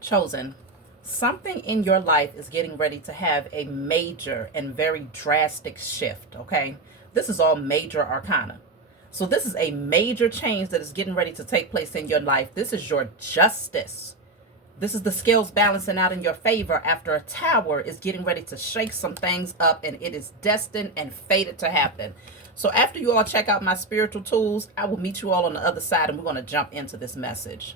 Chosen, something in your life is getting ready to have a major and very drastic shift, okay? This is all major arcana. So this is a major change that is getting ready to take place in your life. This is your justice. This is the scales balancing out in your favor after a tower is getting ready to shake some things up, and it is destined and fated to happen. So after you all check out my spiritual tools, I will meet you all on the other side, and we're going to jump into this message.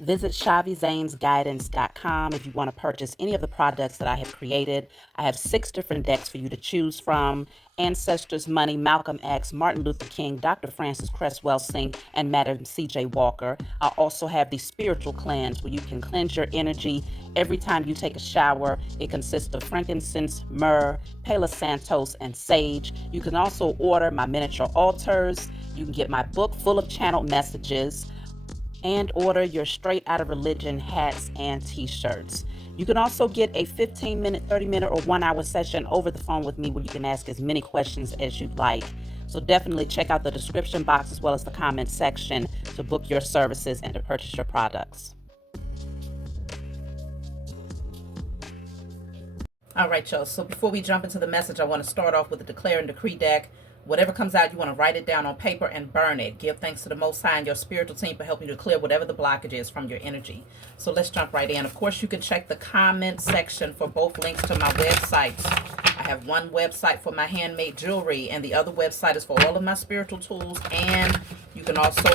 Visit ShaviZanesGuidance.com if you want to purchase any of the products that I have created. I have 6 different decks for you to choose from: Ancestors Money, Malcolm X, Martin Luther King, Dr. Francis Cresswell Singh, and Madam C.J. Walker. I also have the Spiritual Cleanse, where you can cleanse your energy every time you take a shower. It consists of frankincense, myrrh, Palo Santos, and sage. You can also order my miniature altars. You can get my book full of channeled messages, and order your Straight Outta Religion hats and t-shirts. You can also get a 15-minute, 30-minute, or 1-hour session over the phone with me where you can ask as many questions as you'd like. So definitely check out the description box as well as the comment section to book your services and to purchase your products. All right, y'all. So before we jump into the message, I want to start off with the Declare and Decree deck. Whatever comes out, you want to write it down on paper and burn it. Give thanks to the Most High and your spiritual team for helping you to clear whatever the blockage is from your energy. So let's jump right in. Of course, you can check the comment section for both links to my websites. I have one website for my handmade jewelry, and the other website is for all of my spiritual tools, and you can also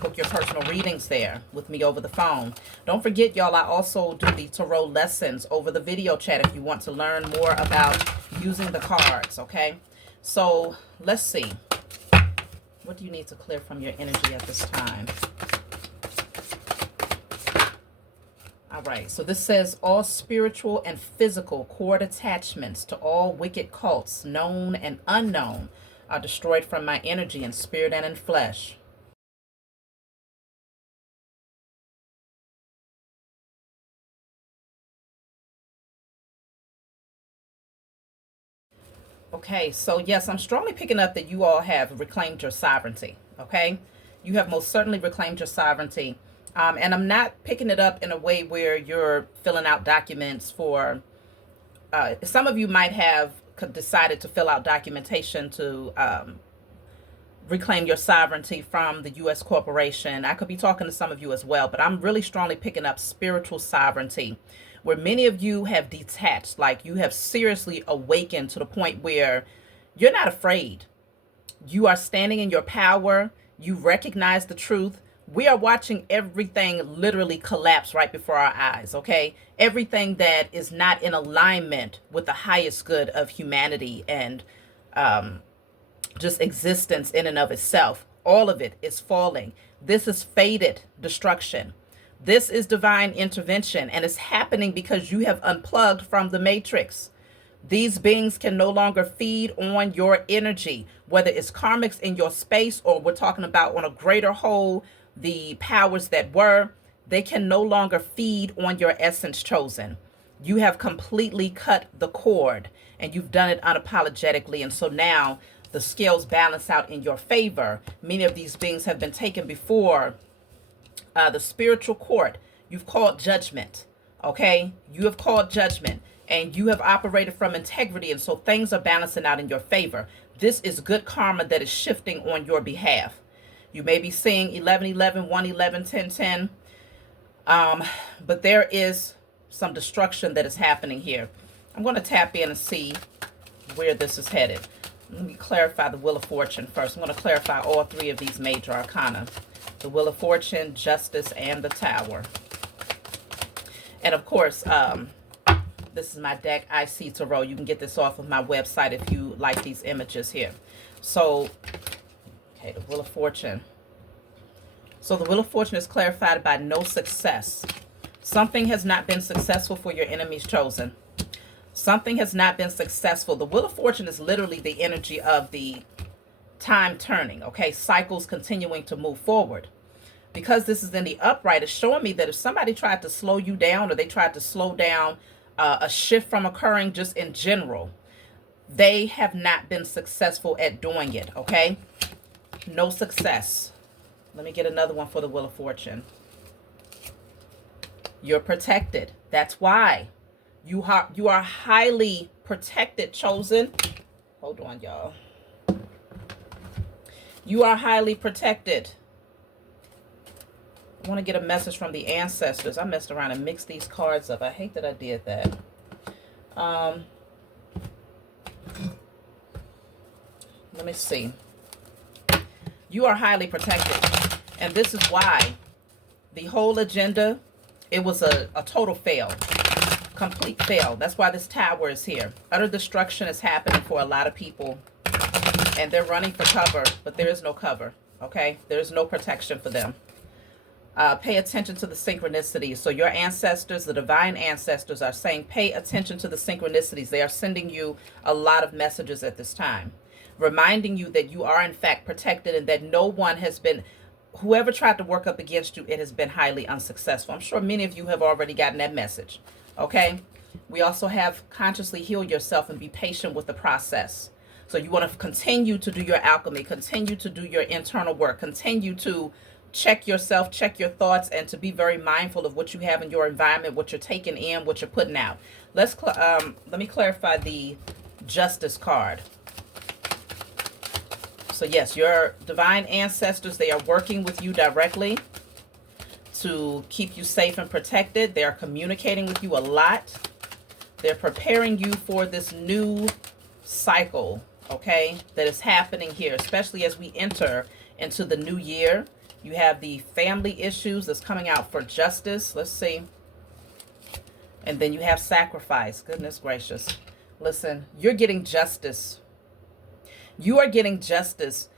book your personal readings there with me over the phone. Don't forget, y'all, I also do the tarot lessons over the video chat if you want to learn more about using the cards, okay? So let's see. What do you need to clear from your energy at this time? All right, so this says all spiritual and physical cord attachments to all wicked cults, known and unknown, are destroyed from my energy in spirit and in flesh. Okay, so yes, I'm strongly picking up that you all have reclaimed your sovereignty, okay? You have most certainly reclaimed your sovereignty. And I'm not picking it up in a way where you're filling out documents for, some of you might have decided to fill out documentation to reclaim your sovereignty from the U.S. corporation. I could be talking to some of you as well, but I'm really strongly picking up spiritual sovereignty, where many of you have detached, like you have seriously awakened to the point where you're not afraid. You are standing in your power. You recognize the truth. We are watching everything literally collapse right before our eyes, okay? Everything that is not in alignment with the highest good of humanity and just existence in and of itself. All of it is falling. This is fated destruction. This is divine intervention, and it's happening because you have unplugged from the matrix. These beings can no longer feed on your energy, whether it's karmics in your space or we're talking about on a greater whole, the powers that were. They can no longer feed on your essence, chosen. You have completely cut the cord, and you've done it unapologetically. And so now the scales balance out in your favor. Many of these beings have been taken before the spiritual court. You've called judgment, okay? You have called judgment, and you have operated from integrity, and so things are balancing out in your favor. This is good karma that is shifting on your behalf. You may be seeing 1111, 111, 1010, but there is some destruction that is happening here. I'm going to tap in and see where this is headed. Let me clarify the Wheel of Fortune first. I'm going to clarify all 3 of these major arcana: the Wheel of Fortune, Justice, and the Tower. And of course, this is my deck, IC Tarot. You can get this off of my website if you like these images here. So, okay, the Wheel of Fortune. So the Wheel of Fortune is clarified by no success. Something has not been successful for your enemies, chosen. Something has not been successful. The Wheel of Fortune is literally the energy of the time turning, okay? Cycles continuing to move forward. Because this is in the upright, it's showing me that if somebody tried to slow you down, or they tried to slow down a shift from occurring just in general, they have not been successful at doing it, okay? No success. Let me get another one for the Wheel of Fortune. You're protected. That's why you are highly protected, chosen. Hold on, y'all. You are highly protected. I want to get a message from the ancestors. I messed around and mixed these cards up. I hate that I did that. Let me see. You are highly protected. And this is why the whole agenda, it was a total fail. Complete fail. That's why this tower is here. Utter destruction is happening for a lot of people. And they're running for cover, but there is no cover. Okay? There's no protection for them. Pay attention to the synchronicities. So your ancestors, the divine ancestors, are saying pay attention to the synchronicities. They are sending you a lot of messages at this time, reminding you that you are in fact protected and that no one has been, whoever tried to work up against you, it has been highly unsuccessful. I'm sure many of you have already gotten that message. Okay? We also have consciously heal yourself and be patient with the process. So you want to continue to do your alchemy, continue to do your internal work, continue to check yourself, check your thoughts, and to be very mindful of what you have in your environment, what you're taking in, what you're putting out. Let me clarify the Justice card. So yes, your divine ancestors, they are working with you directly to keep you safe and protected. They are communicating with you a lot. They're preparing you for this new cycle, okay, that is happening here, especially as we enter into the new year. You have the family issues that's coming out for justice. Let's see. And then you have sacrifice. Goodness gracious. Listen, you're getting justice. You are getting justice.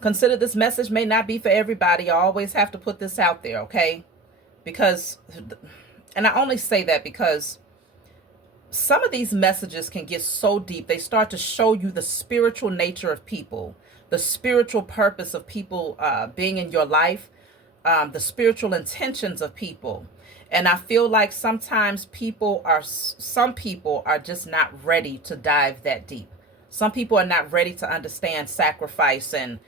Consider this message may not be for everybody. I always have to put this out there, okay? Because, and I only say that because some of these messages can get so deep. They start to show you the spiritual nature of people, the spiritual purpose of people being in your life, the spiritual intentions of people. And I feel like sometimes some people are just not ready to dive that deep. Some people are not ready to understand sacrifice and,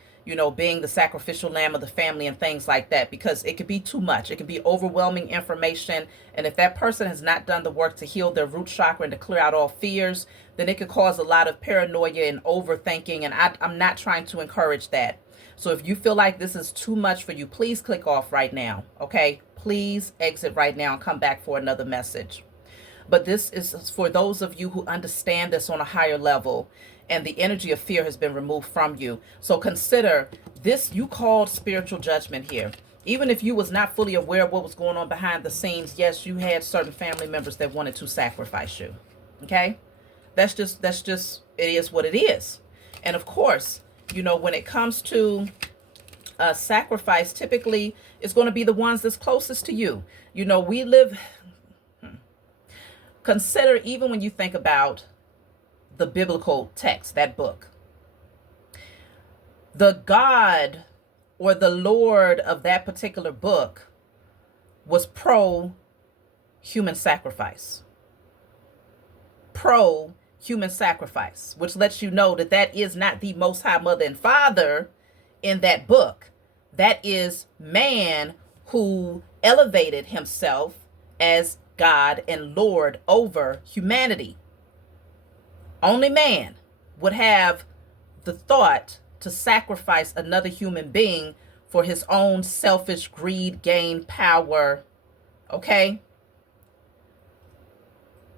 being the sacrificial lamb of the family and things like that, because it could be too much. It could be overwhelming information. And if that person has not done the work to heal their root chakra and to clear out all fears, then it could cause a lot of paranoia and overthinking. And I'm not trying to encourage that. So if you feel like this is too much for you, please click off right now. Okay? Please exit right now and come back for another message. But this is for those of you who understand this on a higher level and the energy of fear has been removed from you. So consider this, you called spiritual judgment here. Even if you was not fully aware of what was going on behind the scenes, yes, you had certain family members that wanted to sacrifice you. Okay? That's just, it is what it is. And of course, when it comes to sacrifice, typically it's going to be the ones that's closest to you. We live, consider, even when you think about the biblical text, that book, the God or the Lord of that particular book was pro human sacrifice, which lets you know that that is not the Most High Mother and Father in that book. That is man who elevated himself as God and Lord over humanity. Only man would have the thought to sacrifice another human being for his own selfish greed, gain, power. Okay?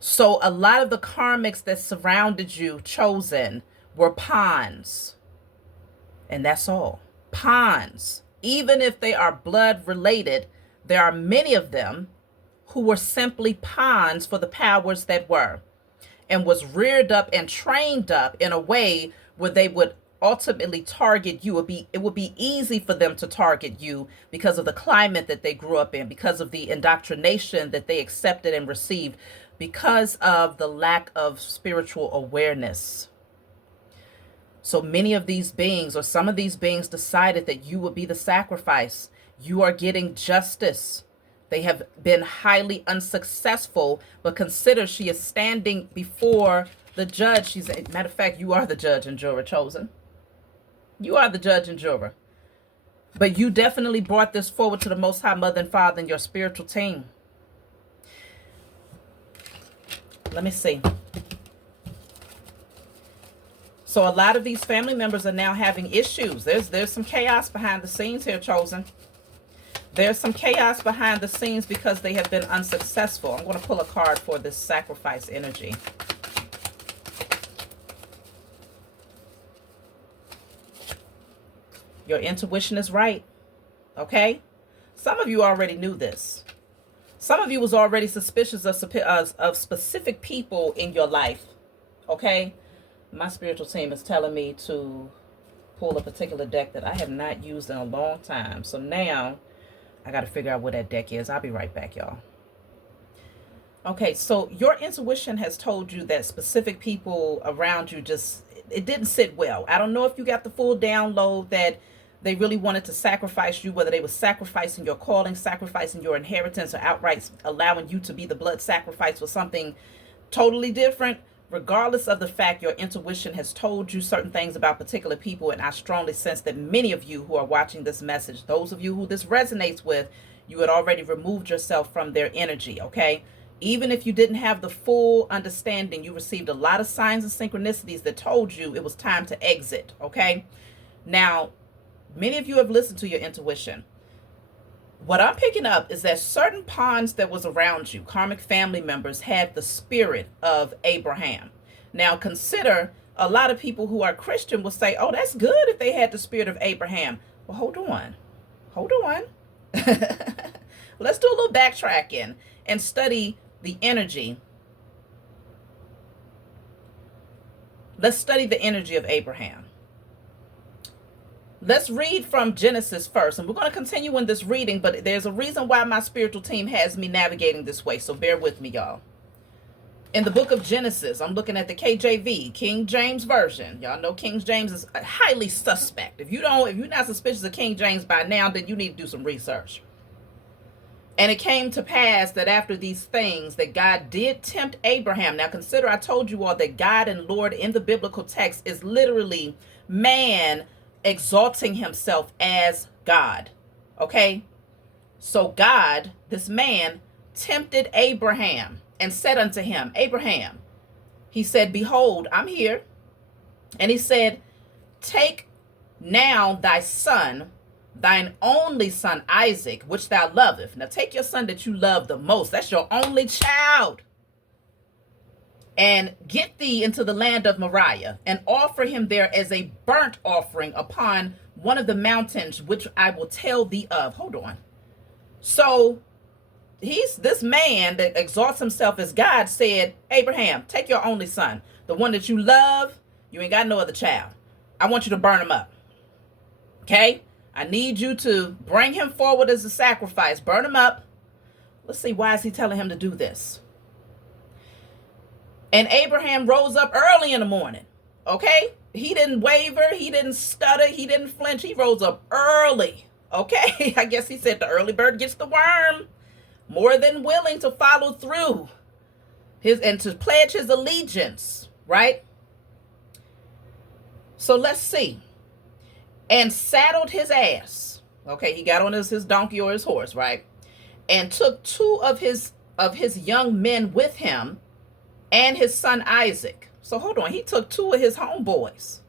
So a lot of the karmics that surrounded you, chosen, were pawns. And that's all. Pawns. Even if they are blood related, there are many of them who were simply pawns for the powers that were, and was reared up and trained up in a way where they would ultimately target you. It would be easy for them to target you because of the climate that they grew up in, because of the indoctrination that they accepted and received, because of the lack of spiritual awareness. So many of these beings, or some of these beings, decided that you would be the sacrifice. You are getting justice. They have been highly unsuccessful, but consider she is standing before the judge. Matter of fact, you are the judge and juror, chosen. You are the judge and juror. But you definitely brought this forward to the Most High Mother and Father and your spiritual team. Let me see. So a lot of these family members are now having issues. There's some chaos behind the scenes here, Chosen. There's some chaos behind the scenes because they have been unsuccessful. I'm going to pull a card for this sacrifice energy. Your intuition is right. Okay? Some of you already knew this. Some of you was already suspicious of specific people in your life. Okay? My spiritual team is telling me to pull a particular deck that I have not used in a long time. So now I got to figure out what that deck is. I'll be right back, y'all. Okay, so your intuition has told you that specific people around you it didn't sit well. I don't know if you got the full download that they really wanted to sacrifice you, whether they were sacrificing your calling, sacrificing your inheritance, or outright allowing you to be the blood sacrifice for something totally different. Regardless of the fact, your intuition has told you certain things about particular people, and I strongly sense that many of you who are watching this message, those of you who this resonates with, you had already removed yourself from their energy, okay? Even if you didn't have the full understanding, you received a lot of signs and synchronicities that told you it was time to exit, okay? Now, many of you have listened to your intuition. What I'm picking up is that certain pawns that was around you, karmic family members, had the spirit of Abraham. Now consider, a lot of people who are Christian will say, oh, that's good if they had the spirit of Abraham. Well, hold on. Let's do a little backtracking and study the energy. Let's study the energy of Abraham. Let's read from Genesis first, and we're going to continue in this reading, but there's a reason why my spiritual team has me navigating this way, so bear with me, y'all. In the book of Genesis, I'm looking at the KJV, King James Version. Y'all know King James is highly suspect. If you're not suspicious of King James by now, then you need to do some research. And it came to pass that after these things, that God did tempt Abraham. Now consider, I told you all that God and Lord in the biblical text is literally man exalting himself as God. Okay? So God, this man, tempted Abraham and said unto him, Abraham, he said, behold, I'm here. And he said, take now thy son, thine only son Isaac, which thou lovest. Now take your son that you love the most. That's your only child. And get thee into the land of Moriah, and offer him there as a burnt offering upon one of the mountains, which I will tell thee of. Hold on. So he's this man that exalts himself as God said, Abraham, take your only son, the one that you love. You ain't got no other child. I want you to burn him up. Okay? I need you to bring him forward as a sacrifice. Burn him up. Let's see, why is he telling him to do this? And Abraham rose up early in the morning. Okay? He didn't waver. He didn't stutter. He didn't flinch. He rose up early. Okay? I guess he said the early bird gets the worm. More than willing to follow through and to pledge his allegiance. Right? So let's see. And saddled his ass. Okay, he got on his donkey or his horse, right? And took two of his young men with him, and his son Isaac. So hold on, he took two of his homeboys.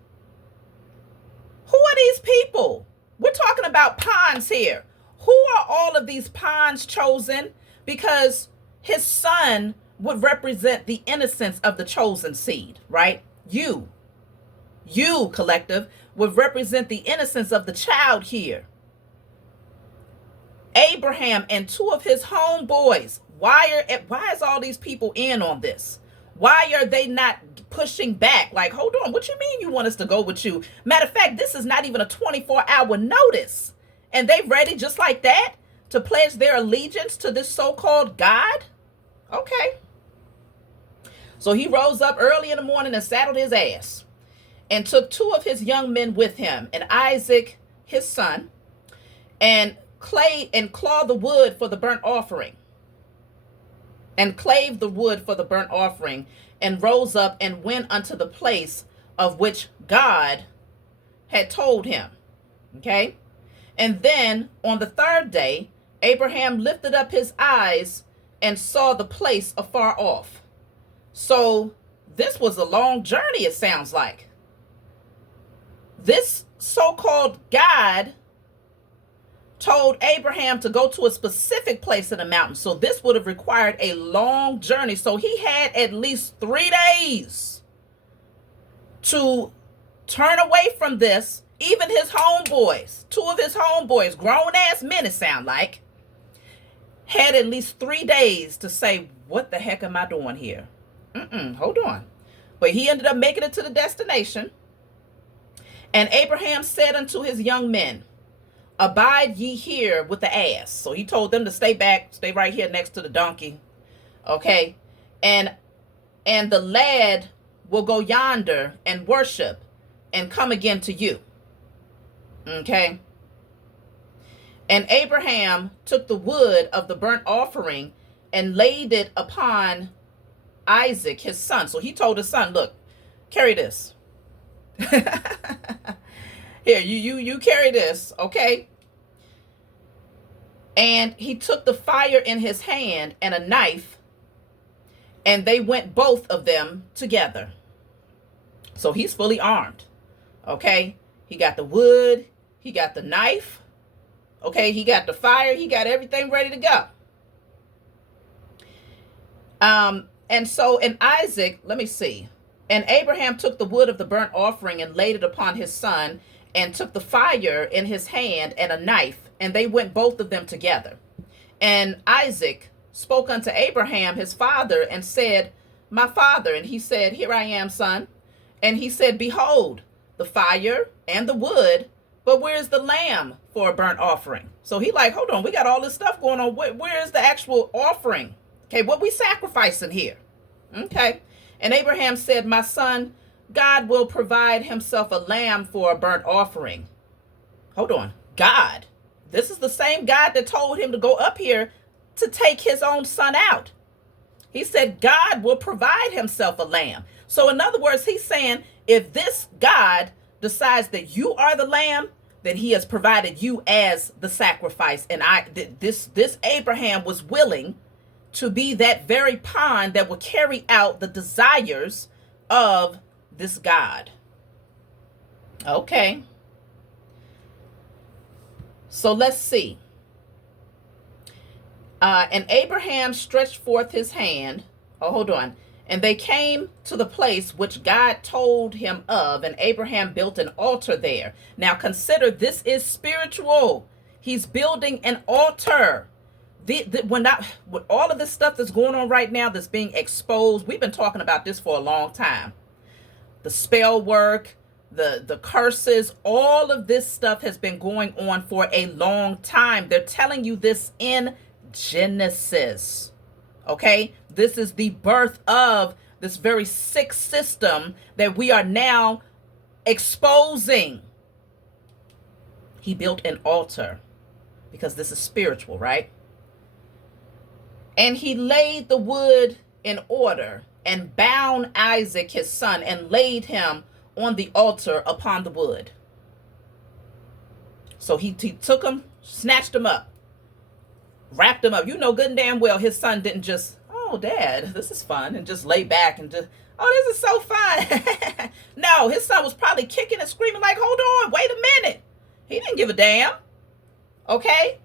Who are these people? We're talking about pawns here. Who are all of these pawns chosen? Because his son would represent the innocence of the chosen seed, right? You, collective, would represent the innocence of the child here. Abraham and two of his homeboys. Why is all these people in on this? Why are they not pushing back? Like, hold on, what you mean you want us to go with you? Matter of fact, this is not even a 24-hour notice. And they ready just like that to pledge their allegiance to this so-called God? Okay. So he rose up early in the morning and saddled his ass and took two of his young men with him, and Isaac, his son, and clawed the wood for the burnt offering. And clave the wood for the burnt offering, and rose up and went unto the place of which God had told him. Okay? And then on the third day, Abraham lifted up his eyes and saw the place afar off. So this was a long journey, it sounds like. This so-called God told Abraham to go to a specific place in the mountain. So this would have required a long journey. So he had at least 3 days to turn away from this. Even his homeboys, 2 of his homeboys, grown ass men, it sound like, had at least 3 days to say, what the heck am I doing here? Hold on. But he ended up making it to the destination. And Abraham said unto his young men, abide ye here with the ass. So he told them to stay back, stay right here next to the donkey. Okay. And the lad will go yonder and worship and come again to you. Okay. And Abraham took the wood of the burnt offering and laid it upon Isaac, his son. So he told his son, look, carry this. Here, you carry this, okay? And he took the fire in his hand and a knife, and they went both of them together. So he's fully armed, okay? He got the wood, he got the knife, okay? He got the fire, he got everything ready to go. And Isaac, let me see. And Abraham took the wood of the burnt offering and laid it upon his son, and took the fire in his hand and a knife, and they went both of them together. And Isaac spoke unto Abraham his father and said, my father. And he said, here I am, son. And he said, behold, the fire and the wood, but where's the lamb for a burnt offering? So he like, hold on, we got all this stuff going on. Where is the actual offering? Okay, what we sacrificing here? Okay. And Abraham said, my son, God will provide himself a lamb for a burnt offering. Hold on. God. This is the same God that told him to go up here to take his own son out. He said, God will provide himself a lamb. So in other words, he's saying, if this God decides that you are the lamb, then he has provided you as the sacrifice. And this Abraham was willing to be that very pawn that would carry out the desires of this God. Okay. So let's see. And Abraham stretched forth his hand. Oh, hold on. And they came to the place which God told him of, and Abraham built an altar there. Now consider, this is spiritual. He's building an altar. With all of this stuff that's going on right now that's being exposed, we've been talking about this for a long time. The spell work, the curses, all of this stuff has been going on for a long time. They're telling you this in Genesis. Okay? This is the birth of this very sick system that we are now exposing. He built an altar because this is spiritual, right? And he laid the wood in order and bound Isaac his son and laid him on the altar upon the wood. So he took him, snatched him up, wrapped him up. You know good and damn well his son didn't just, oh, Dad, this is fun, and just lay back and just, oh, this is so fun. No, his son was probably kicking and screaming like, hold on, wait a minute. He didn't give a damn. Okay?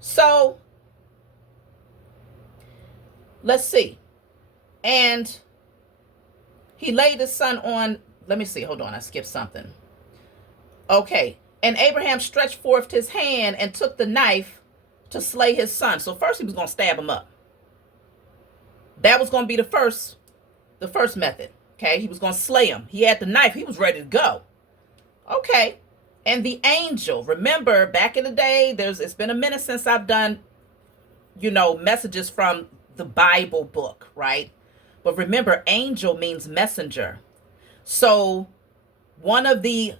So, let's see. And he laid his son on, let me see, hold on, I skipped something. Okay. And Abraham stretched forth his hand and took the knife to slay his son. So first he was going to stab him up. That was going to be the first method. Okay. He was going to slay him. He had the knife. He was ready to go. Okay. And the angel, remember back in the day, it's been a minute since I've done, messages from the Bible book, right? But remember, angel means messenger. So one of the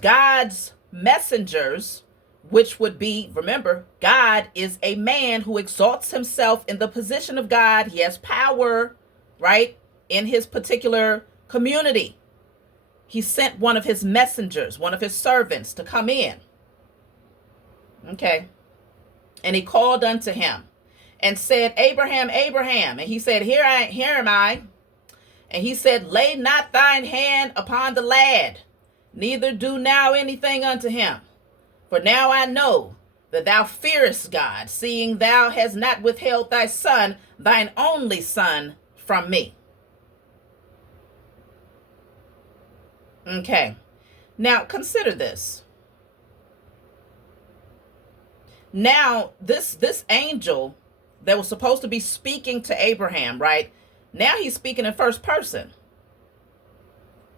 God's messengers, which would be, remember, God is a man who exalts himself in the position of God. He has power, right, in his particular community. He sent one of his messengers, one of his servants, to come in. Okay. And he called unto him and said, Abraham, Abraham. And he said, here am I. And he said, lay not thine hand upon the lad, neither do now anything unto him. For now I know that thou fearest God, seeing thou hast not withheld thy son, thine only son, from me. Okay. Now consider this. Now, this angel that was supposed to be speaking to Abraham, right? Now he's speaking in first person.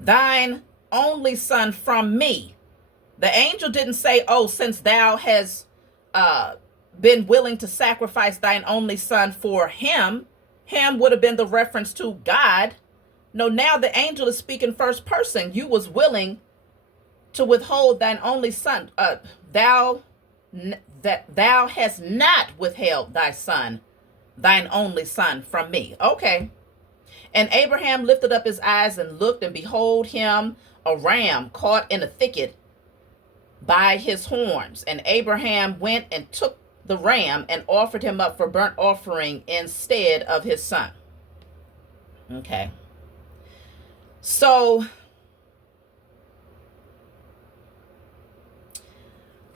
Thine only son from me. The angel didn't say, oh, since thou has been willing to sacrifice thine only son for him. Him would have been the reference to God. No, now the angel is speaking first person. You was willing to withhold thine only son. Thou hast not withheld thy son, thine only son, from me. Okay. And Abraham lifted up his eyes and looked, and behold him a ram caught in a thicket by his horns. And Abraham went and took the ram and offered him up for burnt offering instead of his son. Okay. So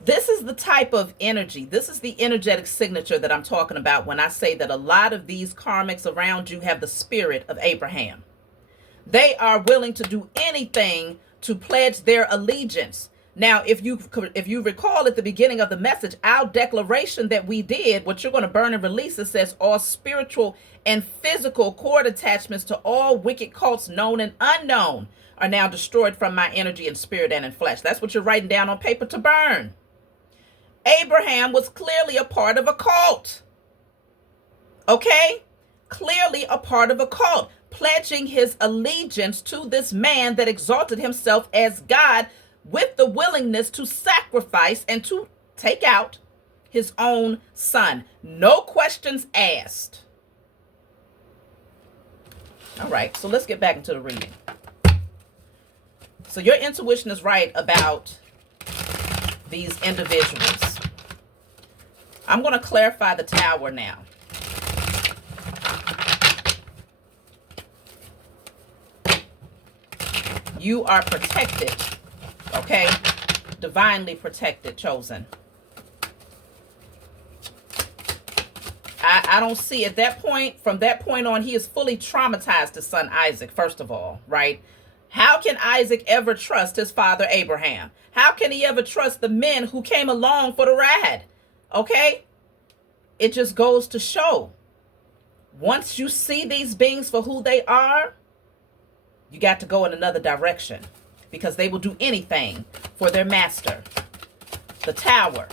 this is the type of energy, this is the energetic signature that I'm talking about when I say that a lot of these karmics around you have the spirit of Abraham. They are willing to do anything to pledge their allegiance. Now, if you recall at the beginning of the message, our declaration that we did, what you're going to burn and release, it says all spiritual and physical cord attachments to all wicked cults known and unknown are now destroyed from my energy and spirit and in flesh. That's what you're writing down on paper to burn. Abraham was clearly a part of a cult. Okay? Clearly a part of a cult, pledging his allegiance to this man that exalted himself as God with the willingness to sacrifice and to take out his own son. No questions asked. All right, so let's get back into the reading. So your intuition is right about these individuals. I'm going to clarify the tower now. You are protected, okay? Divinely protected, chosen. I don't see at that point, from that point on, he is fully traumatized his son Isaac, first of all, right? How can Isaac ever trust his father Abraham? How can he ever trust the men who came along for the ride? Okay? It just goes to show. Once you see these beings for who they are, you got to go in another direction, because they will do anything for their master. The tower.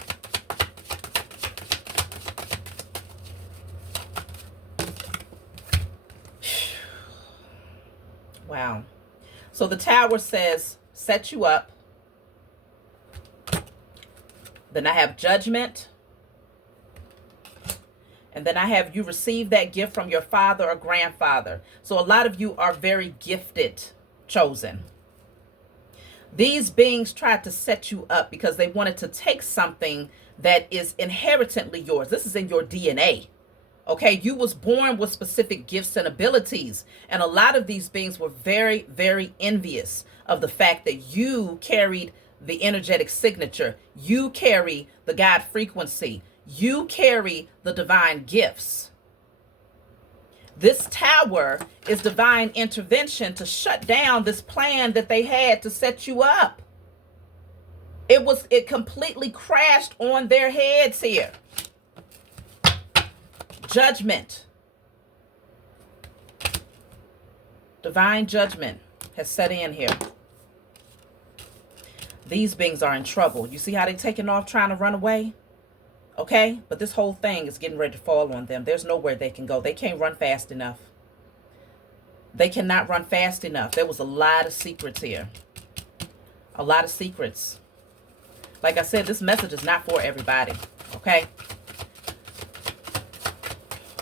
Wow. So the tower says, set you up. Then I have judgment. And then I have you receive that gift from your father or grandfather. So a lot of you are very gifted, chosen. These beings tried to set you up because they wanted to take something that is inherently yours. This is in your DNA. Okay, you was born with specific gifts and abilities. And a lot of these beings were very, very envious of the fact that you carried the energetic signature. You carry the God frequency. You carry the divine gifts. This tower is divine intervention to shut down this plan that they had to set you up. It completely crashed on their heads here. Judgment. Divine judgment has set in here. These beings are in trouble. You see how they're taking off trying to run away? Okay? But this whole thing is getting ready to fall on them. There's nowhere they can go. They can't run fast enough. They cannot run fast enough. There was a lot of secrets here. A lot of secrets. Like I said, this message is not for everybody. Okay?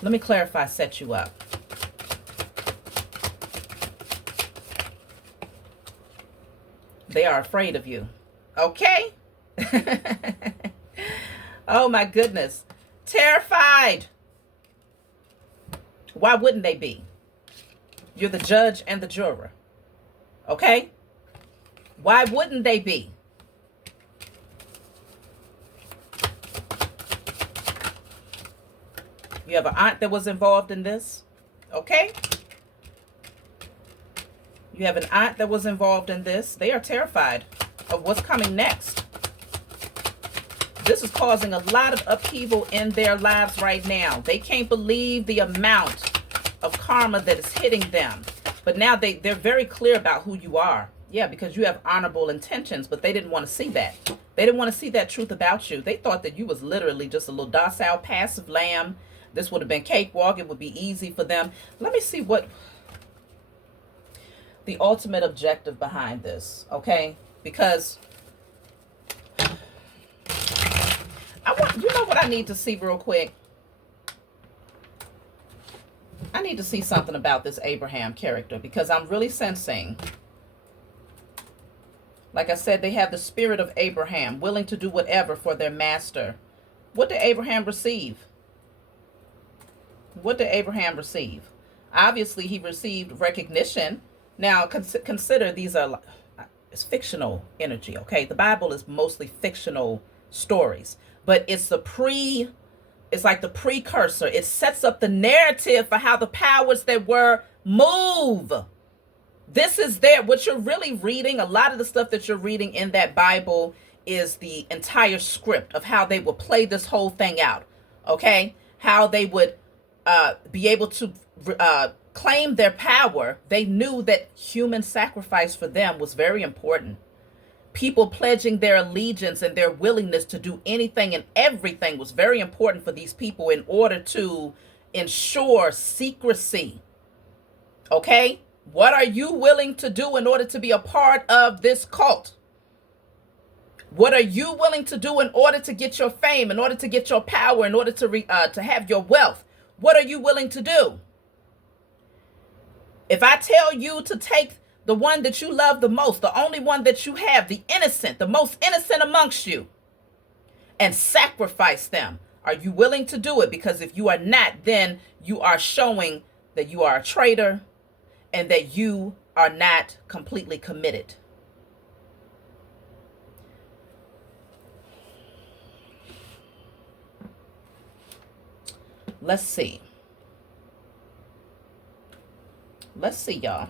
Let me clarify, set you up. They are afraid of you. Okay? Oh my goodness. Terrified. Why wouldn't they be? You're the judge and the juror. Okay? Why wouldn't they be? You have an aunt that was involved in this. Okay? You have an aunt that was involved in this. They are terrified of what's coming next. This is causing a lot of upheaval in their lives right now. They can't believe the amount of karma that is hitting them. But now they're very clear about who you are. Yeah, because you have honorable intentions, but they didn't want to see that. They didn't want to see that truth about you. They thought that you was literally just a little docile, passive lamb. This would have been cakewalk. It would be easy for them. Let me see what the ultimate objective behind this, okay? Because you know what I need to see real quick? I need to see something about this Abraham character, because I'm really sensing, like I said, they have the spirit of Abraham, willing to do whatever for their master. What did Abraham receive? What did Abraham receive? Obviously, he received recognition. Now, consider these are, it's fictional energy, okay? The Bible is mostly fictional stories, but it's like the precursor. It sets up the narrative for how the powers that were move. This is what you're really reading. A lot of the stuff that you're reading in that Bible is the entire script of how they would play this whole thing out, okay? How they would be able to claim their power. They knew that human sacrifice for them was very important. People pledging their allegiance and their willingness to do anything and everything was very important for these people in order to ensure secrecy. Okay? What are you willing to do in order to be a part of this cult? What are you willing to do in order to get your fame, in order to get your power, in order to have your wealth? What are you willing to do? If I tell you to take the one that you love the most, the only one that you have, the innocent, the most innocent amongst you, and sacrifice them, are you willing to do it? Because if you are not, then you are showing that you are a traitor and that you are not completely committed. Let's see. Let's see, y'all.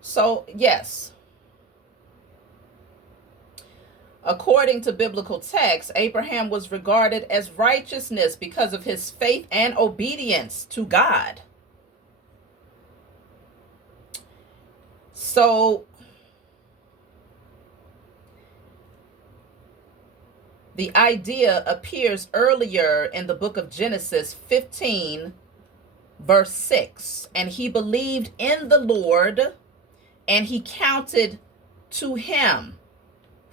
So, yes. According to biblical texts, Abraham was regarded as righteousness because of his faith and obedience to God. So, the idea appears earlier in the book of Genesis 15, verse 6. And he believed in the Lord, and he counted to him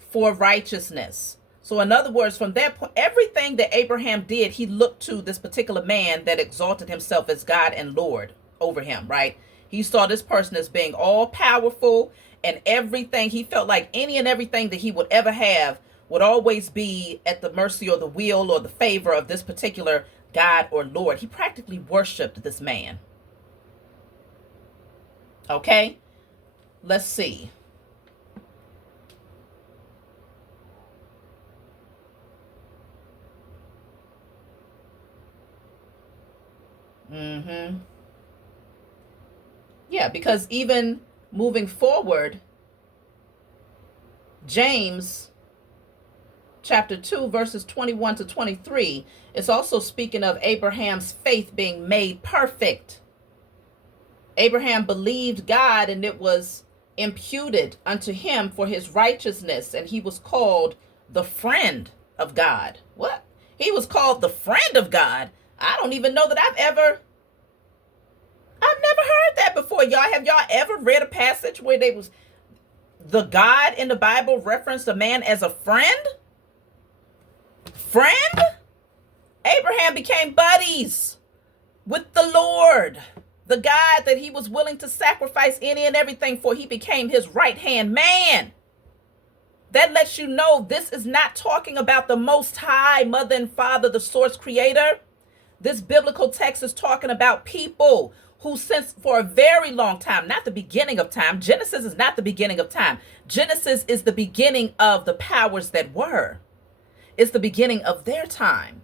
for righteousness. So in other words, from that point, everything that Abraham did, he looked to this particular man that exalted himself as God and Lord over him, right? He saw this person as being all powerful, and everything. He felt like any and everything that he would ever have would always be at the mercy or the will or the favor of this particular God or Lord. He practically worshiped this man. Okay, let's see. Yeah, because even moving forward, James chapter 2, verses 21 to 23, is also speaking of Abraham's faith being made perfect. Abraham believed God, and it was imputed unto him for his righteousness, and he was called the friend of God. What? He was called the friend of God? I don't even know that I've never heard that before. Have y'all ever read a passage where the God in the Bible referenced a man as a friend? Friend? Abraham became buddies with the Lord, the God that he was willing to sacrifice any and everything for. He became his right-hand man. That lets you know this is not talking about the Most High, Mother and Father, the source creator. This biblical text is talking about people who, since for a very long time, not the beginning of time. Genesis is not the beginning of time. Genesis is the beginning of the powers that were. It's the beginning of their time.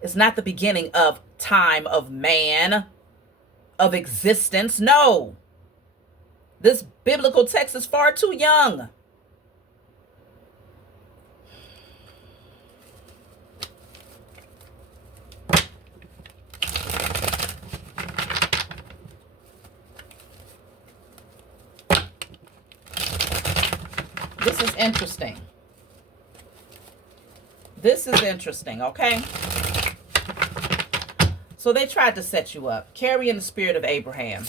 It's not the beginning of time of man, of existence. No. This biblical text is far too young. This is interesting. This is interesting, okay? So they tried to set you up, carrying the spirit of Abraham.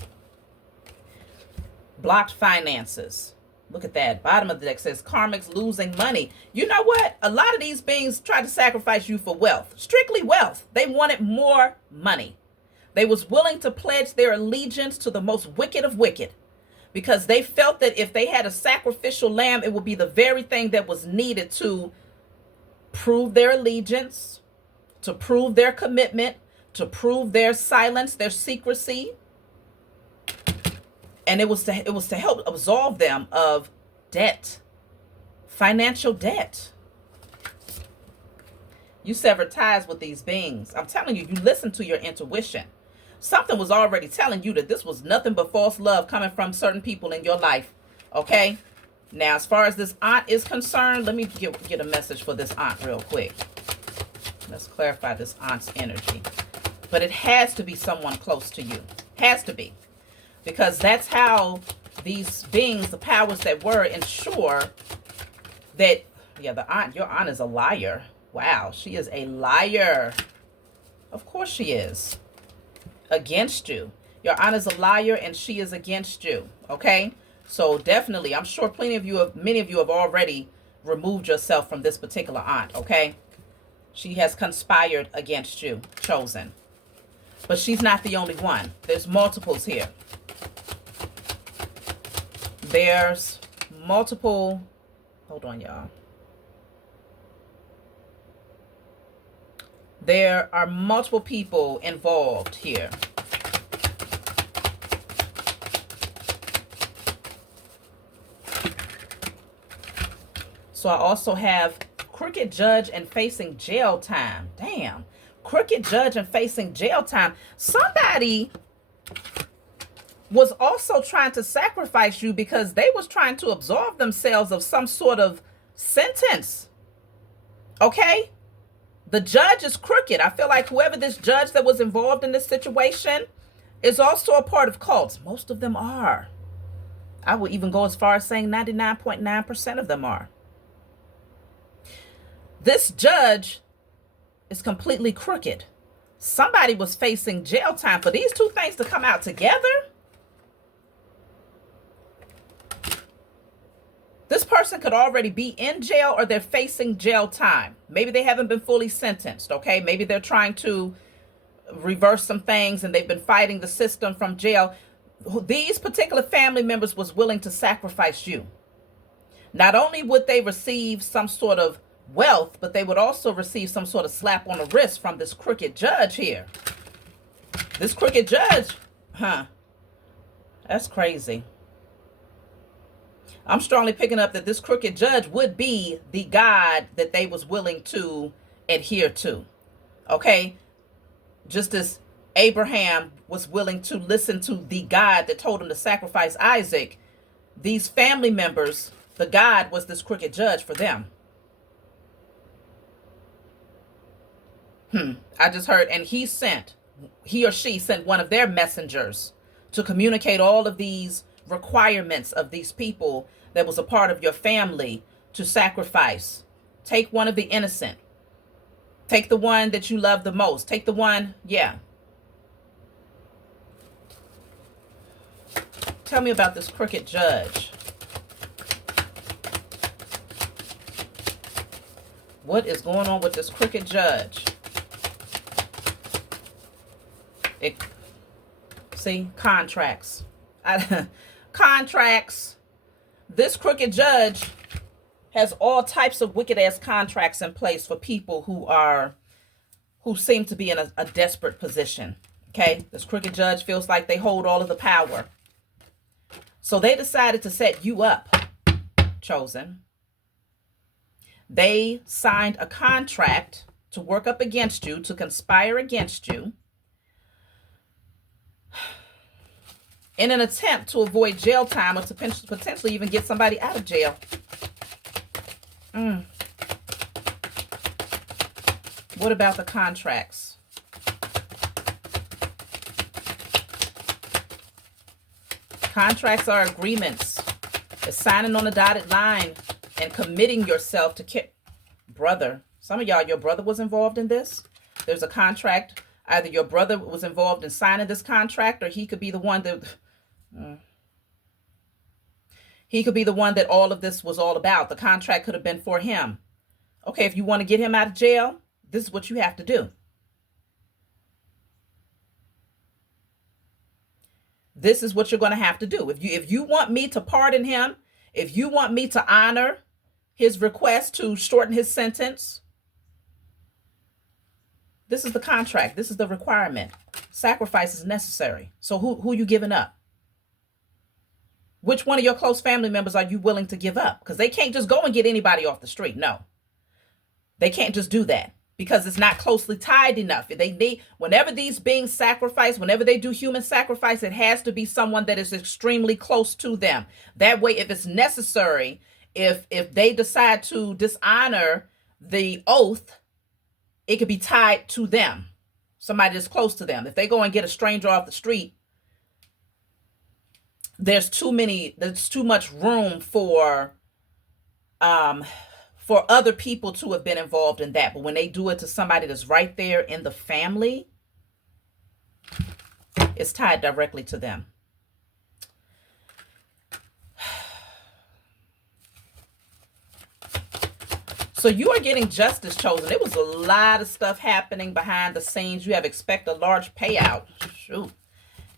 Blocked finances. Look at that. Bottom of the deck says karmics losing money. You know what? A lot of these beings tried to sacrifice you for wealth. Strictly wealth. They wanted more money. They was willing to pledge their allegiance to the most wicked of wicked, because they felt that if they had a sacrificial lamb, it would be the very thing that was needed to prove their absolution, to prove their commitment, to prove their silence, their secrecy. And it was to help absolve them of debt, financial debt. You sever ties with these beings. I'm telling you, you listen to your intuition. Something was already telling you that this was nothing but false love coming from certain people in your life. Okay? Now, as far as this aunt is concerned, let me get a message for this aunt real quick. Let's clarify this aunt's energy. But it has to be someone close to you. Has to be. Because that's how these beings, the powers that were, ensure that, yeah, your aunt is a liar. Wow, she is a liar. Of course she is. Against you. Your aunt is a liar and she is against you. Okay? So definitely, I'm sure many of you have already removed yourself from this particular aunt. Okay? She has conspired against you, chosen. But she's not the only one. There's multiples here. There's multiple. Hold on, y'all. There are multiple people involved here. So I also have crooked judge and facing jail time. Damn. Crooked judge and facing jail time. Somebody was also trying to sacrifice you because they was trying to absolve themselves of some sort of sentence. Okay? The judge is crooked. I feel like whoever this judge that was involved in this situation is also a part of cults. Most of them are. I would even go as far as saying 99.9% of them are. This judge is completely crooked. Somebody was facing jail time. For these two things to come out together, this person could already be in jail or they're facing jail time. Maybe they haven't been fully sentenced, okay? Maybe they're trying to reverse some things and they've been fighting the system from jail. These particular family members was willing to sacrifice you. Not only would they receive some sort of wealth, but they would also receive some sort of slap on the wrist from this crooked judge here. This crooked judge, that's crazy. I'm strongly picking up that this crooked judge would be the God that they was willing to adhere to. Okay? Just as Abraham was willing to listen to the God that told him to sacrifice Isaac, these family members, the God was this crooked judge for them. I just heard, and he or she sent one of their messengers to communicate all of these requirements of these people that was a part of your family to sacrifice. Take one of the innocent. Take the one that you love the most. Take the one, yeah. Tell me about this crooked judge. What is going on with this crooked judge? See, contracts. Contracts. This crooked judge has all types of wicked ass contracts in place for people who seem to be in a desperate position. Okay, this crooked judge feels like they hold all of the power. So they decided to set you up, chosen. They signed a contract to work up against you, to conspire against you, in an attempt to avoid jail time or to potentially even get somebody out of jail. What about the contracts? Contracts are agreements. It's signing on a dotted line and committing yourself to brother. Some of y'all, your brother was involved in this. There's a contract. Either your brother was involved in signing this contract, or he could be the one that all of this was all about. The contract could have been for him. Okay, if you want to get him out of jail, this is what you have to do. This is what you're going to have to do. If you want me to pardon him, if you want me to honor his request to shorten his sentence, this is the contract. This is the requirement. Sacrifice is necessary. So who you giving up? Which one of your close family members are you willing to give up? Because they can't just go and get anybody off the street. No. They can't just do that because it's not closely tied enough. Whenever these beings sacrifice, whenever they do human sacrifice, it has to be someone that is extremely close to them. That way, if it's necessary, if they decide to dishonor the oath, it could be tied to them, somebody that's close to them. If they go and get a stranger off the street, there's too much room for other people to have been involved in that. But when they do it to somebody that's right there in the family, it's tied directly to them. So you are getting justice, chosen. There was a lot of stuff happening behind the scenes. You have expect a large payout. Shoot.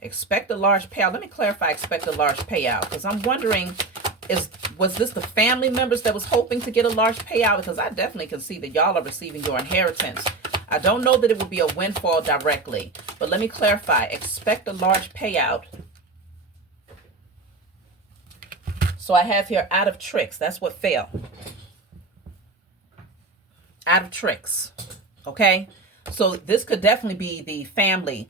Expect a large payout. Let me clarify expect a large payout, because I'm wondering, was this the family members that was hoping to get a large payout? Because I definitely can see that y'all are receiving your inheritance. I don't know that it would be a windfall directly, but let me clarify. Expect a large payout. So I have here out of tricks. That's what fell. Out of tricks. Okay? So this could definitely be the family,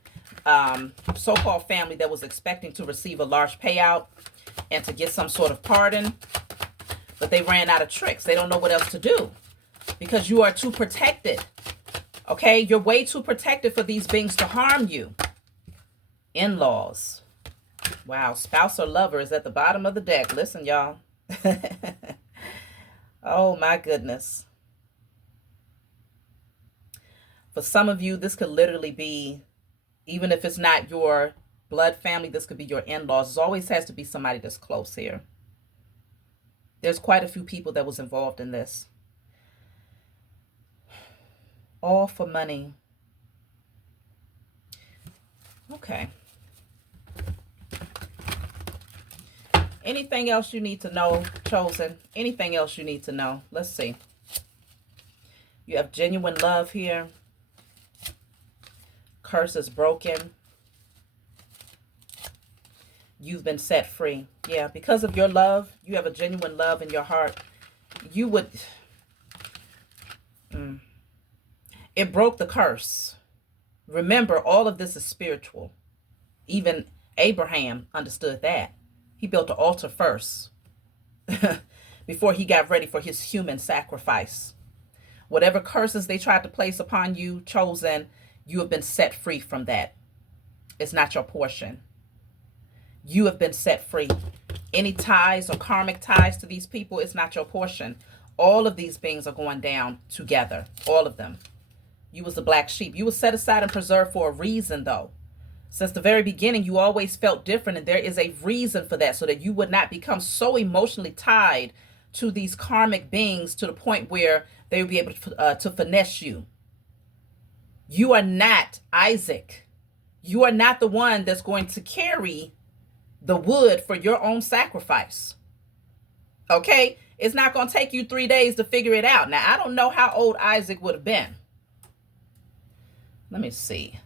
so-called family that was expecting to receive a large payout and to get some sort of pardon. But they ran out of tricks. They don't know what else to do because you are too protected. Okay? You're way too protected for these beings to harm you. In-laws. Wow. Spouse or lover is at the bottom of the deck. Listen, y'all. Oh, my goodness. For some of you, this could literally be, even if it's not your blood family, this could be your in-laws. It always has to be somebody that's close here. There's quite a few people that was involved in this. All for money. Okay. Anything else you need to know, chosen? Anything else you need to know? Let's see. You have genuine love here. Curse is broken. You've been set free. Yeah, because of your love, you have a genuine love in your heart. You would... It broke the curse. Remember, all of this is spiritual. Even Abraham understood that. He built an altar first before he got ready for his human sacrifice. Whatever curses they tried to place upon you, chosen, you have been set free from that. It's not your portion. You have been set free. Any ties or karmic ties to these people, it's not your portion. All of these beings are going down together. All of them. You was the black sheep. You were set aside and preserved for a reason, though. Since the very beginning, you always felt different, and there is a reason for that, so that you would not become so emotionally tied to these karmic beings to the point where they would be able to finesse you. You are not Isaac. You are not the one that's going to carry the wood for your own sacrifice. Okay? It's not going to take you 3 days to figure it out. Now, I don't know how old Isaac would have been. Let me see.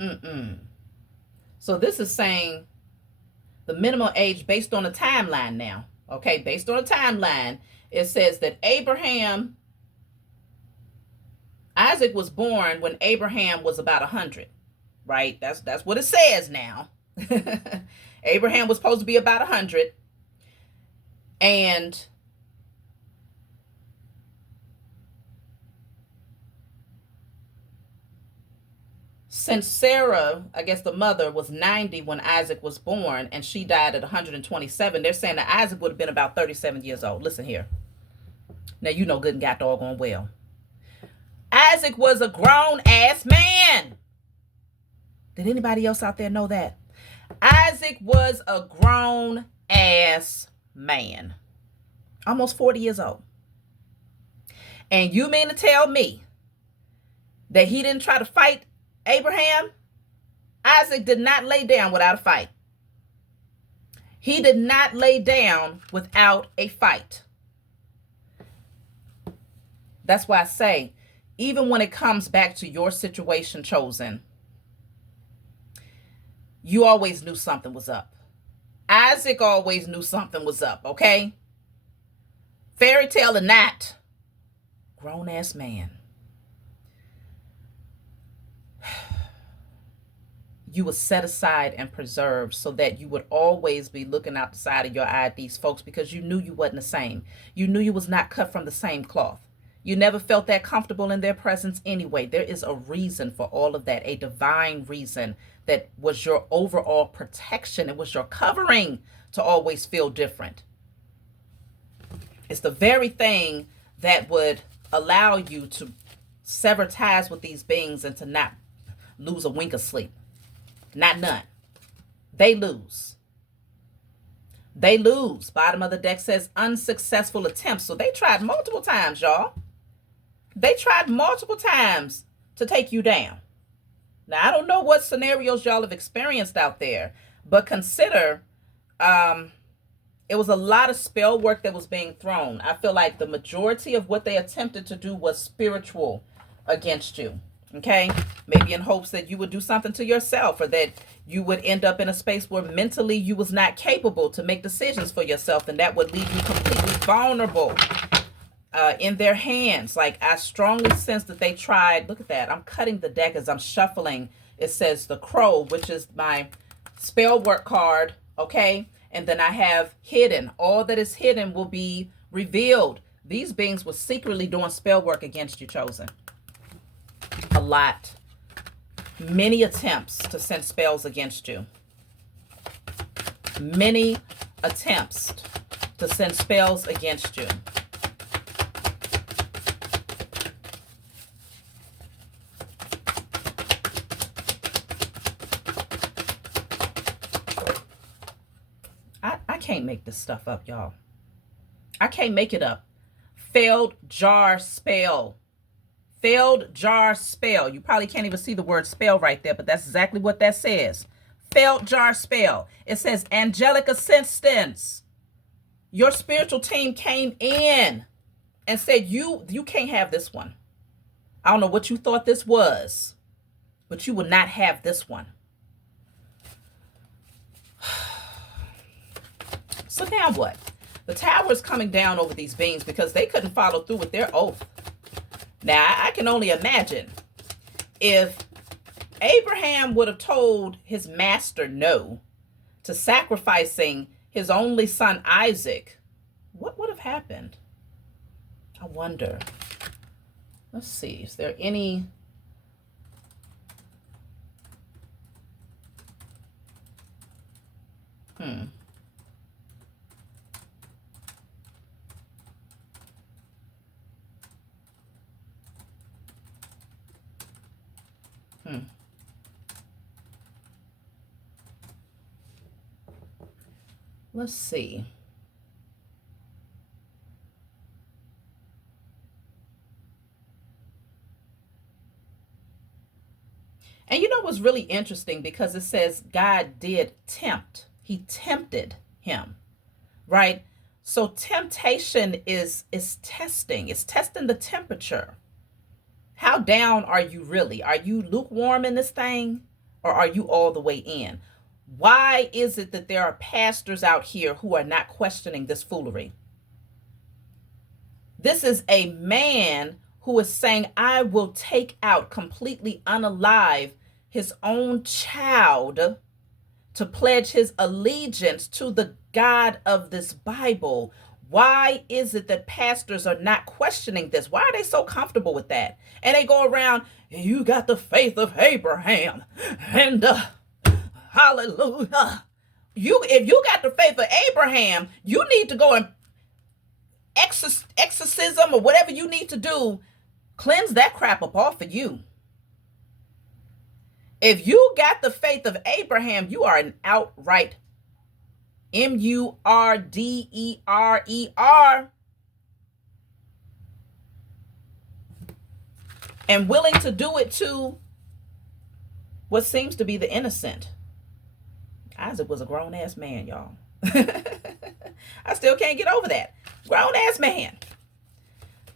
Mm-mm. So this is saying the minimum age based on the timeline now. Okay, based on the timeline, it says that Isaac was born when Abraham was about 100, right? That's what it says now. Abraham was supposed to be about 100. And since Sarah, I guess the mother, was 90 when Isaac was born and she died at 127, they're saying that Isaac would have been about 37 years old. Listen here. Now, you know good and got doggone well. Isaac was a grown ass man. Did anybody else out there know that? Isaac was a grown ass man. Almost 40 years old. And you mean to tell me that he didn't try to fight Abraham? Isaac did not lay down without a fight. He did not lay down without a fight. That's why I say, even when it comes back to your situation, chosen, you always knew something was up. Isaac always knew something was up, okay? Fairy tale or not, grown ass man. You were set aside and preserved so that you would always be looking out the side of your eye at these folks, because you knew you wasn't the same. You knew you was not cut from the same cloth. You never felt that comfortable in their presence anyway. There is a reason for all of that, a divine reason that was your overall protection. It was your covering to always feel different. It's the very thing that would allow you to sever ties with these beings and to not lose a wink of sleep. Not none. They lose. They lose. Bottom of the deck says unsuccessful attempts. So they tried multiple times, y'all. They tried multiple times to take you down. Now, I don't know what scenarios y'all have experienced out there, but consider it was a lot of spell work that was being thrown. I feel like the majority of what they attempted to do was spiritual against you. Okay, maybe in hopes that you would do something to yourself, or that you would end up in a space where mentally you was not capable to make decisions for yourself, and that would leave you completely vulnerable in their hands. Like, I strongly sense that they tried. Look at that. I'm cutting the deck as I'm shuffling. It says the Crow, which is my spell work card. Okay, and then I have hidden. All that is hidden will be revealed. These beings were secretly doing spell work against you, chosen. A lot. Many attempts to send spells against you. Many attempts to send spells against you. I can't make this stuff up, y'all. I can't make it up. Failed jar spell. Failed jar spell. You probably can't even see the word spell right there, but that's exactly what that says. Failed jar spell. It says angelic assistance. Your spiritual team came in and said, you can't have this one. I don't know what you thought this was, but you will not have this one. So now what? The tower is coming down over these beings because they couldn't follow through with their oath. Now, I can only imagine if Abraham would have told his master no to sacrificing his only son Isaac, what would have happened? I wonder. Let's see. Is there any... Let's see. And you know what's really interesting, because it says God did tempt. He tempted him, right? So temptation is testing. It's testing the temperature. How down are you really? Are you lukewarm in this thing, or are you all the way in? Why is it that there are pastors out here who are not questioning this foolery? This is a man who is saying, I will take out completely unalive his own child to pledge his allegiance to the God of this Bible. Why is it that pastors are not questioning this? Why are they so comfortable with that? And they go around, you got the faith of Abraham, and hallelujah. If you got the faith of Abraham, you need to go and exorcism or whatever you need to do, cleanse that crap up off of you. If you got the faith of Abraham, you are an outright murderer, and willing to do it to what seems to be the innocent. Isaac was a grown-ass man, y'all. I still can't get over that. Grown-ass man.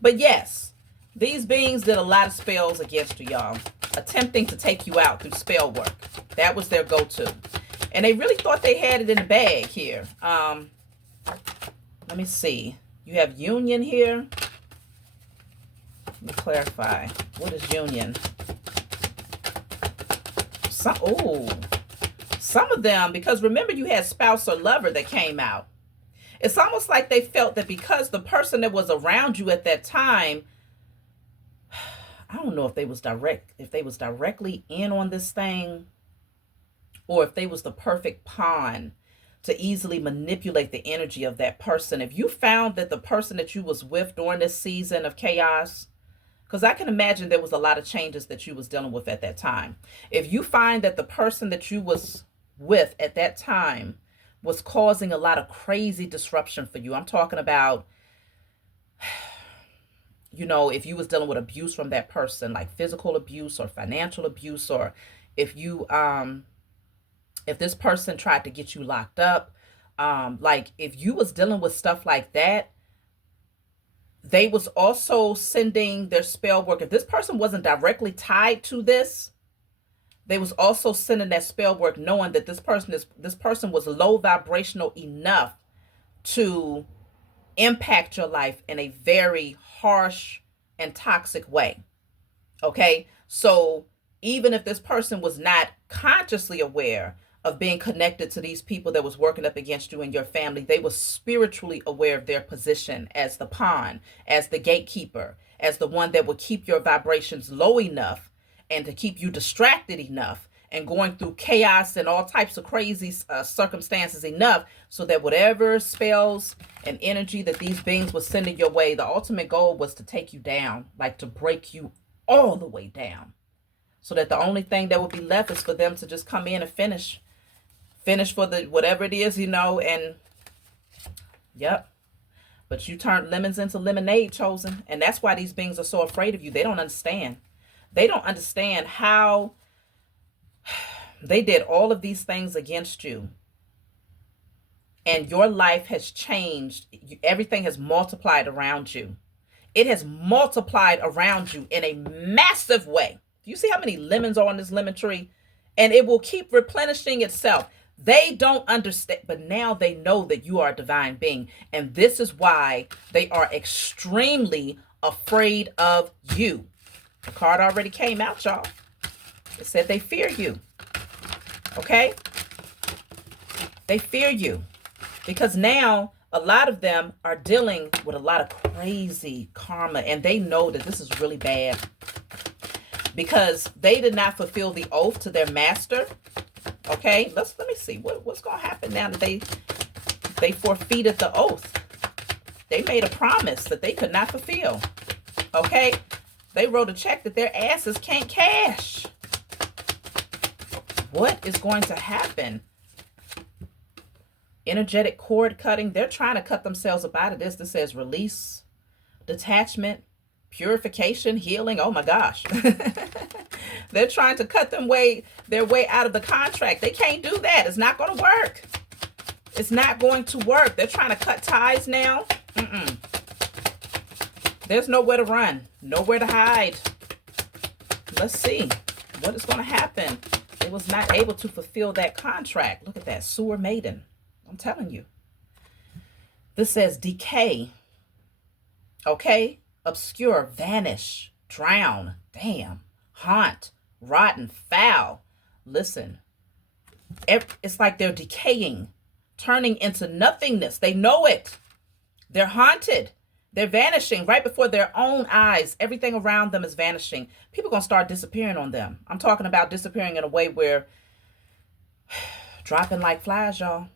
But yes, these beings did a lot of spells against you, y'all, attempting to take you out through spell work. That was their go-to. And they really thought they had it in the bag here. Let me see. You have union here. Let me clarify. What is union? Some of them, because remember you had spouse or lover that came out. It's almost like they felt that because the person that was around you at that time, I don't know if they was directly in on this thing, or if they was the perfect pawn to easily manipulate the energy of that person. If you found that the person that you was with during this season of chaos, because I can imagine there was a lot of changes that you was dealing with at that time. If you find that the person that you was with at that time was causing a lot of crazy disruption for you, I'm talking about, you know, if you was dealing with abuse from that person, like physical abuse or financial abuse, or if you, if this person tried to get you locked up, like if you was dealing with stuff like that, they was also sending their spell work. If this person wasn't directly tied to this, they was also sending that spell work, knowing that this person was low vibrational enough to impact your life in a very harsh and toxic way. Okay, so even if this person was not consciously aware of being connected to these people that was working up against you and your family, they were spiritually aware of their position as the pawn, as the gatekeeper, as the one that would keep your vibrations low enough and to keep you distracted enough and going through chaos and all types of crazy circumstances enough, so that whatever spells and energy that these beings were sending your way, the ultimate goal was to take you down, like to break you all the way down, so that the only thing that would be left is for them to just come in and finish for the whatever it is, you know. And yep, but you turned lemons into lemonade, chosen. And that's why these beings are so afraid of you. They don't understand how they did all of these things against you, and your life has changed. Everything has multiplied around you. It has multiplied around you in a massive way. Do you see how many lemons are on this lemon tree? And it will keep replenishing itself. They don't understand, but now they know that you are a divine being. And this is why they are extremely afraid of you. The card already came out, y'all. It said they fear you. Okay? They fear you. Because now a lot of them are dealing with a lot of crazy karma. And they know that this is really bad, because they did not fulfill the oath to their master. Okay, let me see what's gonna happen now that they forfeited the oath. They made a promise that they could not fulfill. Okay, they wrote a check that their asses can't cash. What is going to happen energetic cord cutting. They're trying to cut themselves up out of this. This says release, detachment, purification, healing. Oh my gosh. They're trying to cut their way out of the contract. They can't do that. It's not going to work. It's not going to work. They're trying to cut ties now. There's nowhere to run, nowhere to hide. Let's see what is going to happen. It was not able to fulfill that contract. Look at that, sewer maiden. I'm telling you. This says decay. Okay, obscure, vanish, drown, damn, haunt, rotten, foul. Listen, it's like they're decaying, turning into nothingness. They know it. They're haunted. They're vanishing right before their own eyes. Everything around them is vanishing. People are going to start disappearing on them. I'm talking about disappearing in a way where dropping like flies, y'all.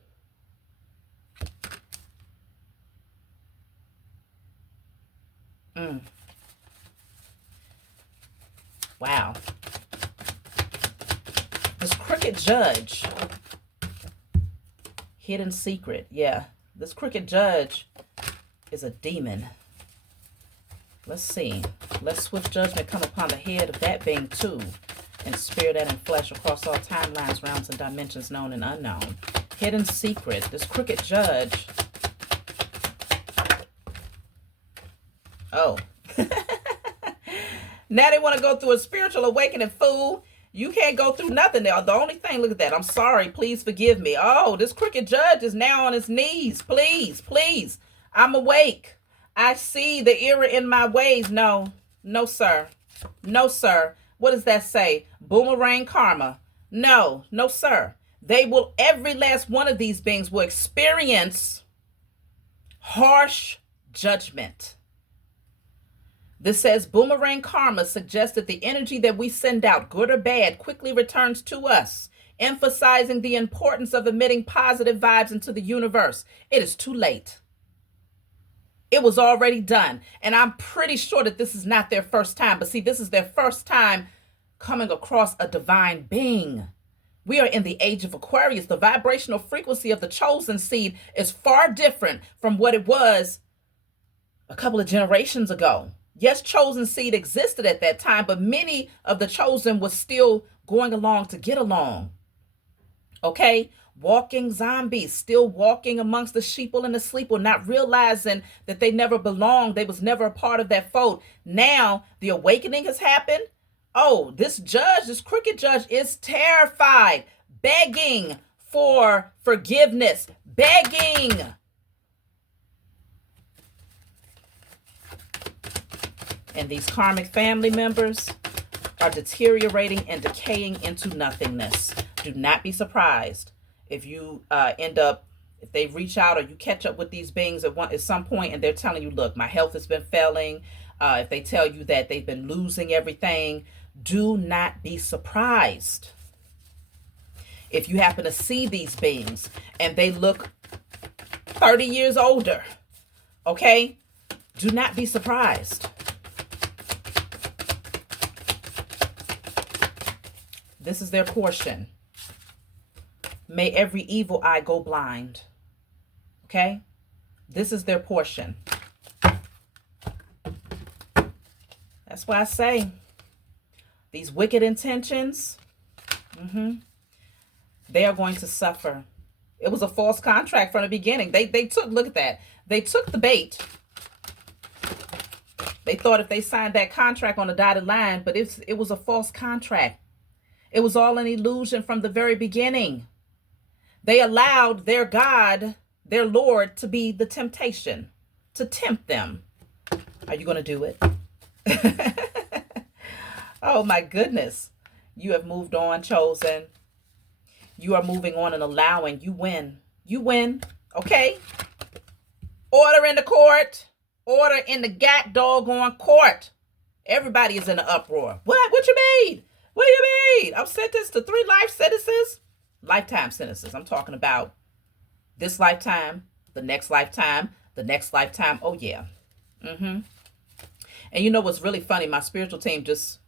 Wow. This crooked judge. Hidden secret. Yeah. This crooked judge is a demon. Let's see. Let swift judgment come upon the head of that being too, and spirit and in flesh across all timelines, realms, and dimensions known and unknown. Hidden secret. This crooked judge. Oh. Now they want to go through a spiritual awakening, fool. You can't go through nothing there. The only thing, look at that. I'm sorry. Please forgive me. Oh, this crooked judge is now on his knees. Please, please. I'm awake. I see the error in my ways. No, no, sir. No, sir. What does that say? Boomerang karma. No, no, sir. They will, every last one of these beings will experience harsh judgment. This says boomerang karma suggests that the energy that we send out, good or bad, quickly returns to us, emphasizing the importance of emitting positive vibes into the universe. It is too late. It was already done. And I'm pretty sure that this is not their first time. But see, this is their first time coming across a divine being. We are in the age of Aquarius. The vibrational frequency of the chosen seed is far different from what it was a couple of generations ago. Yes, chosen seed existed at that time, but many of the chosen was still going along to get along. Okay? Walking zombies, still walking amongst the sheeple and the sleeple, not realizing that they never belonged. They was never a part of that fold. Now, the awakening has happened. Oh, this judge, this crooked judge is terrified, begging for forgiveness, begging. And these karmic family members are deteriorating and decaying into nothingness. Do not be surprised if you if they reach out or you catch up with these beings at some point and they're telling you, look, my health has been failing. If they tell you that they've been losing everything, do not be surprised. If you happen to see these beings and they look 30 years older, okay, do not be surprised. This is their portion. May every evil eye go blind. Okay? This is their portion. That's why I say these wicked intentions, they are going to suffer. It was a false contract from the beginning. They took, look at that. They took the bait. They thought if they signed that contract on a dotted line, but it was a false contract. It was all an illusion from the very beginning. They allowed their God, their Lord, to be the temptation, to tempt them. Are you going to do it? Oh my goodness. You have moved on, chosen. You are moving on and allowing. You win. You win. Okay? Order in the court. Order in the doggone court. Everybody is in an uproar. What? What you mean? What do you mean? I'm sentenced to 3 life sentences? Lifetime sentences. I'm talking about this lifetime, the next lifetime, the next lifetime. Oh, yeah. And you know what's really funny? My spiritual team just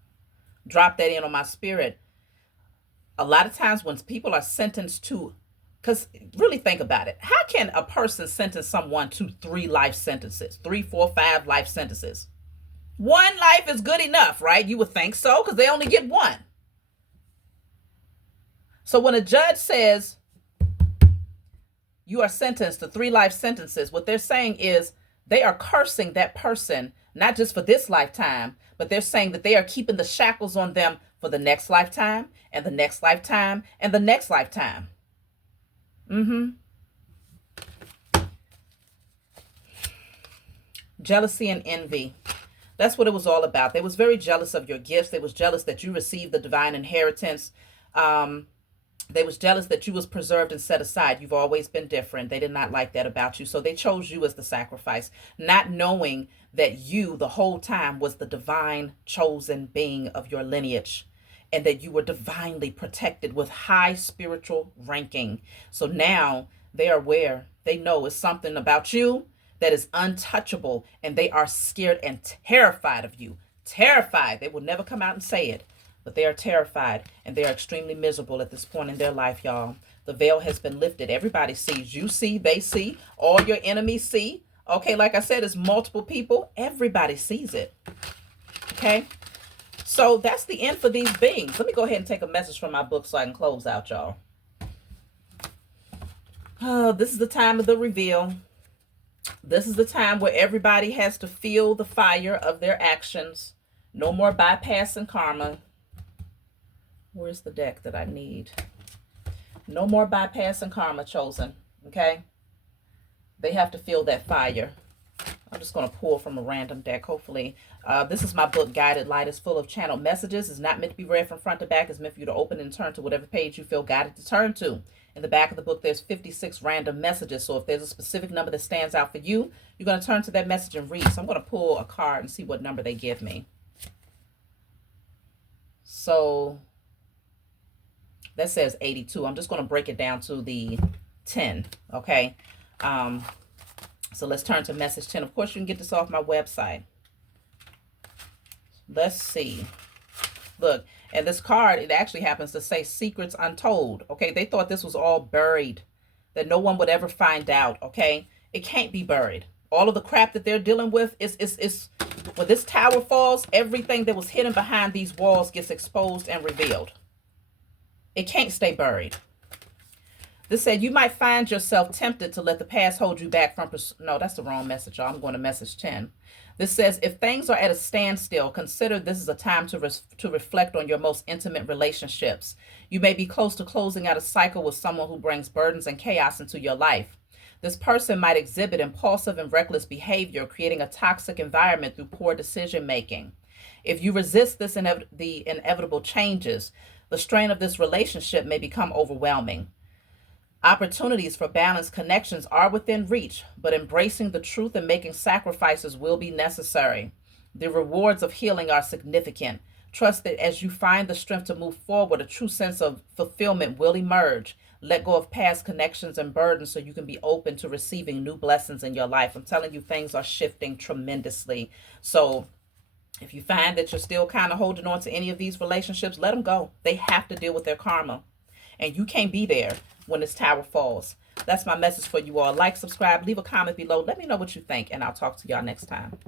dropped that in on my spirit. A lot of times when people are sentenced to Because really think about it. How can a person sentence someone to 3 life sentences, 3, 4, 5 life sentences? One life is good enough, right? You would think so, because they only get one. So when a judge says you are sentenced to 3 life sentences, what they're saying is they are cursing that person, not just for this lifetime, but they're saying that they are keeping the shackles on them for the next lifetime and the next lifetime and the next lifetime. Jealousy and envy. That's what it was all about. They was very jealous of your gifts. They was jealous that you received the divine inheritance. They was jealous that you was preserved and set aside. You've always been different. They did not like that about you. So they chose you as the sacrifice, not knowing that you the whole time was the divine chosen being of your lineage, and that you were divinely protected with high spiritual ranking. So now they are aware. They know it's something about you that is untouchable, and they are scared and terrified of you. Terrified. They will never come out and say it, but they are terrified, and they are extremely miserable at this point in their life, y'all. The veil has been lifted. Everybody sees. You see, they see, all your enemies see. Okay, like I said, it's multiple people. Everybody sees it. Okay, so that's the end for these beings. Let me go ahead and take a message from my book so I can close out, y'all. Oh, this is the time of the reveal. This is the time where everybody has to feel the fire of their actions. No more bypassing karma. Where's the deck that I need? No more bypassing karma, chosen. Okay? They have to feel that fire. I'm just going to pull from a random deck, hopefully. This is my book, Guided Light. It's full of channeled messages. It's not meant to be read from front to back. It's meant for you to open and turn to whatever page you feel guided to turn to. In the back of the book, there's 56 random messages. So if there's a specific number that stands out for you, you're going to turn to that message and read. So I'm going to pull a card and see what number they give me. So that says 82. I'm just going to break it down to the 10. Okay. So let's turn to message 10. Of course, you can get this off my website. Let's see. Look, and this card, it actually happens to say secrets untold. Okay, they thought this was all buried, that no one would ever find out. Okay, it can't be buried. All of the crap that they're dealing with is when this tower falls, everything that was hidden behind these walls gets exposed and revealed. It can't stay buried. This said, you might find yourself tempted to let the past hold you back from... No, that's the wrong message, y'all. I'm going to message 10. This says, if things are at a standstill, consider this is a time to reflect on your most intimate relationships. You may be close to closing out a cycle with someone who brings burdens and chaos into your life. This person might exhibit impulsive and reckless behavior, creating a toxic environment through poor decision making. If you resist the inevitable changes, the strain of this relationship may become overwhelming. Opportunities for balanced connections are within reach, but embracing the truth and making sacrifices will be necessary. The rewards of healing are significant. Trust that as you find the strength to move forward, a true sense of fulfillment will emerge. Let go of past connections and burdens so you can be open to receiving new blessings in your life. I'm telling you, things are shifting tremendously. So if you find that you're still kind of holding on to any of these relationships, let them go. They have to deal with their karma. And you can't be there when this tower falls. That's my message for you all. Like, subscribe, leave a comment below. Let me know what you think, and I'll talk to y'all next time.